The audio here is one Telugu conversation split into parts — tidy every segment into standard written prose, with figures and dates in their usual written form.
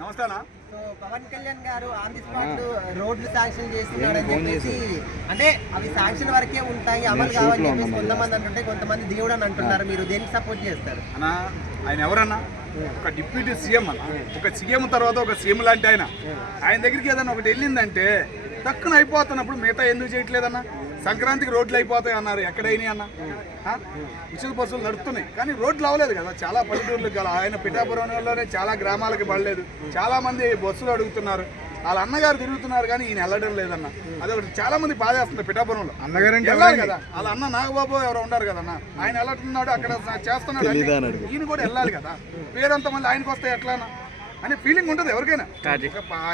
నమస్తేనా. సో పవన్ కళ్యాణ్ గారు ఆన్ ది స్పాట్ రోడ్లు శాంక్షన్ చేస్తున్నారని చెప్పేసి, అంటే అవి శాంక్షన్ వరకే ఉంటాయి, అమలు కావాలని చెప్పేసి కొంతమంది అంటుంటే, కొంతమంది దేవుడు అని అంటున్నారు. మీరు దేనికి సపోర్ట్ చేస్తారు అన్నా? ఆయన ఎవరన్నా? ఒక డిప్యూటీ సీఎం అన్న. ఒక సీఎం తర్వాత ఒక సీఎం లాంటి ఆయన దగ్గరికి ఏదన్నా ఒకటి వెళ్ళిందంటే దక్కున అయిపోతున్నప్పుడు మిగతా ఎందుకు చేయట్లేదన్నా? సంక్రాంతికి రోడ్లు అయిపోతాయి అన్నారు, ఎక్కడైనా అన్న? ఉచిత బస్సులు నడుస్తున్నాయి కానీ రోడ్లు అవ్వలేదు కదా. చాలా పల్లెటూర్లకు గల ఆయన పిఠాపురంలోనే చాలా గ్రామాలకి పడలేదు. చాలా మంది బస్సులు అడుగుతున్నారు, వాళ్ళ అన్నగారు తిరుగుతున్నారు కానీ ఈయన వెళ్ళడం లేదన్న. అదొకటి చాలా మంది బాధేస్తుంది. పిఠాపురంలో అన్నగారు వెళ్ళాలి కదా, వాళ్ళ అన్న నాగబాబు ఎవరు ఉన్నారు కదన్న, ఆయన వెళ్ళట్టున్నాడు, అక్కడ చేస్తున్నాడు, ఈయన కూడా వెళ్ళాలి కదా. పేరంత మంది ఆయనకు వస్తాయి ఎట్లా అనే ఫీలింగ్ ఉంటుంది ఎవరికైనా.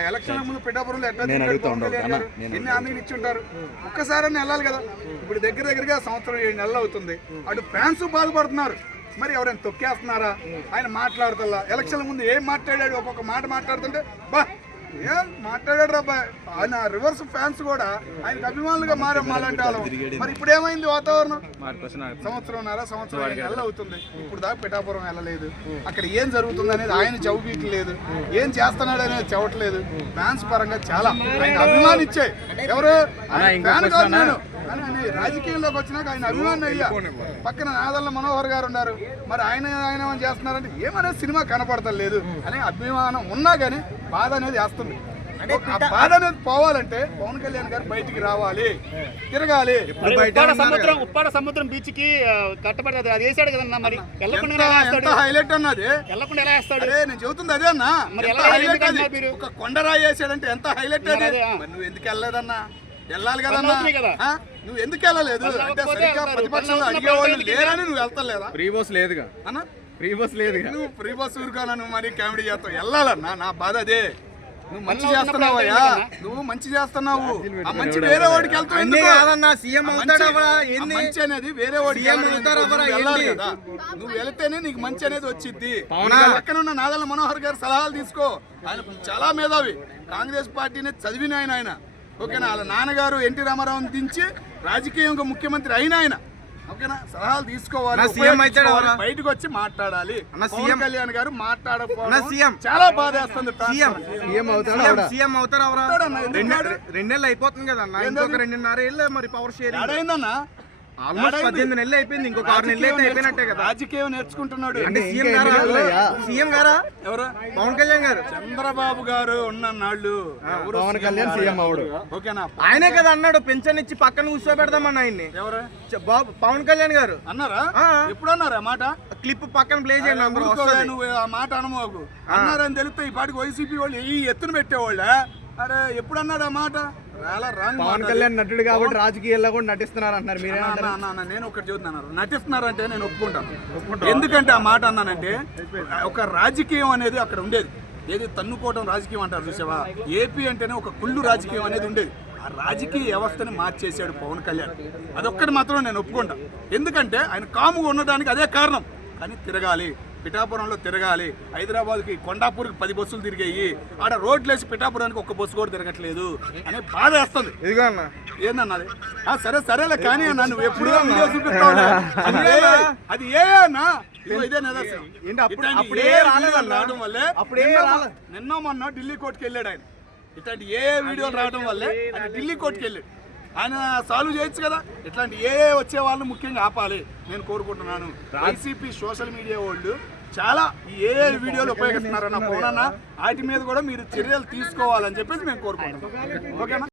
ఎలక్షన్ ముందు పిఠాపురంలో ఎట్లా ఎన్ని హామీలు ఇచ్చి ఉంటారు, ఒక్కసారి వెళ్ళాలి కదా. ఇప్పుడు దగ్గరగా సంవత్సరం 7 నెలలు అవుతుంది. అటు ఫ్యాన్స్ బాధపడుతున్నారు, మరి ఎవరైనా తొక్కేస్తున్నారా? ఆయన మాట్లాడుతున్నా ఎలక్షన్ ముందు ఏం మాట్లాడాడు, ఒక్కొక్క మాట మాట్లాడుతుంటే బా ఏం మాట్లాడాడు రా. ఆయన రివర్స్ ఫ్యాన్స్ కూడా ఆయనకు అభిమానులుగా మాలాంటి వాళ్ళు. మరి ఇప్పుడు ఏమైంది వాతావరణం? సంవత్సరం 7 నెలలు అవుతుంది, ఇప్పుడు దాకా పిఠాపురం వెళ్ళలేదు. అక్కడ ఏం జరుగుతుంది అనేది ఆయన చౌకీట్లేదు, ఏం చేస్తున్నాడు అనేది చెప్పట్లేదు. ఫ్యాన్స్ పరంగా చాలా ఆయన అభిమానిచ్చాయి. ఎవరు ఫ్యాన్ కాదు నేను, కానీ రాజకీయంలోకి వచ్చినాక ఆయన అభిమానం అయ్యా. పక్కన నాదల్ల మనోహర్ గారు ఉన్నారు, మరి ఆయన చేస్తున్నారంటే ఏమనేది సినిమా కనపడతలేదు అనే అభిమానం ఉన్నా కానీ బాధ అనేది వేస్తుంది. బాధ అనేది పోవాలంటే పవన్ కళ్యాణ్ గారు బయటికి రావాలి, తిరగాలి. ఉప్పాడ సముద్రం బీచ్ కి కట్టబడి అది వేసాడు కదన్నా, మరి ఎంత హైలైట్ అన్నది వెళ్ళకుండా ఎలా వేస్తాడు? నేను చెబుతుంది అదే అన్న, ఒక కొండరాయి వేసాడంటే ఎంత హైలైట్ అది. నువ్వు ఎందుకు వెళ్ళలేదన్నా? వెళ్ళాలి కదన్నా, నువ్వు ఎందుకు వెళ్ళలేదు? అంటే సరిగ్గా ప్రతిపక్షంలో అడిగేవాళ్ళు లేరని నువ్వు వెళ్తలేదా? ఫ్రీ బస్ లేదుగా అన్న, ఫ్రీ బస్ లేదు. నువ్వు ఫ్రీ బస్ ఊరుకోనా? నువ్వు మరి కామెడీ చేస్తావు. వెళ్ళాలన్నా, నా బాధ అదే. నువ్వు మంచి చేస్తున్నావయ్యా, నువ్వు మంచి చేస్తున్నావు. ఆ మంచి వేరే వాడికి వెళ్తావు. మంచి అనేది వేరే వాడికి వెళ్ళాలి కదా. నువ్వు వెళితేనే నీకు మంచి అనేది వచ్చింది. పక్కన ఉన్న నాదల్ల మనోహర్ గారు సలహాలు తీసుకో. ఆయన చాలా మేధావి, కాంగ్రెస్ పార్టీని చదివిన ఆయన. ఓకేనా? వాళ్ళ నాన్నగారు ఎన్టీ రామారావుని దించి రాజకీయంగా ముఖ్యమంత్రి అయిన ఆయన. ఓకేనా? సలహాలు తీసుకోవాలి, బయటకు వచ్చి మాట్లాడాలి. పవన్ కళ్యాణ్ గారు మాట్లాడకపోవడం చాలా బాధేస్తుంది. సీఎం అవుతారా? 2 నెలలు అయిపోతుంది కదా, 2.5 ఏళ్ళు మరి పవర్ షేరింగ్ అడైందన్నా. 18 నెలలు అయిపోయింది, ఇంకొక 6 నెలలు అయితే అయిపోయినట్టే కదా. రాజకీయం నేర్చుకుంటున్నాడు. అంటే సీఎం గారా? ఎవరు? పవన్ కళ్యాణ్ గారు. చంద్రబాబు గారు ఉన్న నాళ్ళు పవన్ కళ్యాణ్ సీఎం అవడు. ఓకేనా? ఆయనే కదా అన్నాడు పెన్షన్ ఇచ్చి పక్కన కూర్చోబెడదామన్న ఆయన్ని. ఎవరు? పవన్ కళ్యాణ్ గారు అన్నారా? ఎప్పుడు అన్నారా మాట? క్లిప్ పక్కన ప్లే చేయండి. నువ్వు ఆ మాట అనమోకు. అన్నారని తెలిస్తే ఈ పాటికి వైసీపీ వాళ్ళు ఈ ఎత్తున పెట్టేవాళ్ళ. అరే ఎప్పుడు అన్నాడు ఆ మాట? పవన్ కళ్యాణ్ నటుడు కాబట్టి రాజకీయాల్లో కూడా నటిస్తున్నారు అంటున్నారు. నేను ఒకటి చెబుతున్నాను, నటిస్తున్నారంటే నేను ఒప్పుకుంటాను. ఎందుకంటే ఆ మాట అన్నానంటే, ఒక రాజకీయం అనేది అక్కడ ఉండేది. ఏది తన్నుకోవడం రాజకీయం అంటారు చూసావా? ఏపీ అంటేనే ఒక కుళ్ళు రాజకీయం అనేది ఉండేది. ఆ రాజకీయ వ్యవస్థని మార్చేసాడు పవన్ కళ్యాణ్. అదొక్కటి మాత్రం నేను ఒప్పుకుంటా. ఎందుకంటే ఆయన కాముగా ఉండడానికి అదే కారణం. కానీ తిరగాలి, పిఠాపురంలో తిరగాలి. హైదరాబాద్కి కొండాపూర్కి 10 బస్సులు తిరిగాయి, ఆడ రోడ్లు వేసి పిఠాపురానికి ఒక్క బస్సు కూడా తిరగట్లేదు అనే బాధ వేస్తుంది. ఇదిగో అన్న, ఏందన్నది? సరేలే కానీ అన్న, నువ్వు ఎప్పుడు వీడియో చూపిస్తావు అది ఏ అన్నా? ఇదే రావడం వల్లే నిన్న మొన్న ఢిల్లీ కోర్టుకి వెళ్ళాడు ఆయన. ఇట్లాంటి ఏ వీడియోలు రావడం వల్లే ఆయన ఢిల్లీ కోర్టుకి వెళ్ళాడు. ఆయన సాల్వ్ చేయొచ్చు కదా. ఇట్లాంటి వచ్చే వాళ్ళు ముఖ్యంగా ఆపాలి నేను కోరుకుంటున్నాను. వైసీపీ సోషల్ మీడియా వాళ్ళు చాలా ఏ వీడియోలు ఉపయోగిస్తున్నారన్న ఫోన్ అన్న, వాటి మీద కూడా మీరు చర్యలు తీసుకోవాలని చెప్పేసి మేము కోరుకుంటున్నాం. ఓకేనా?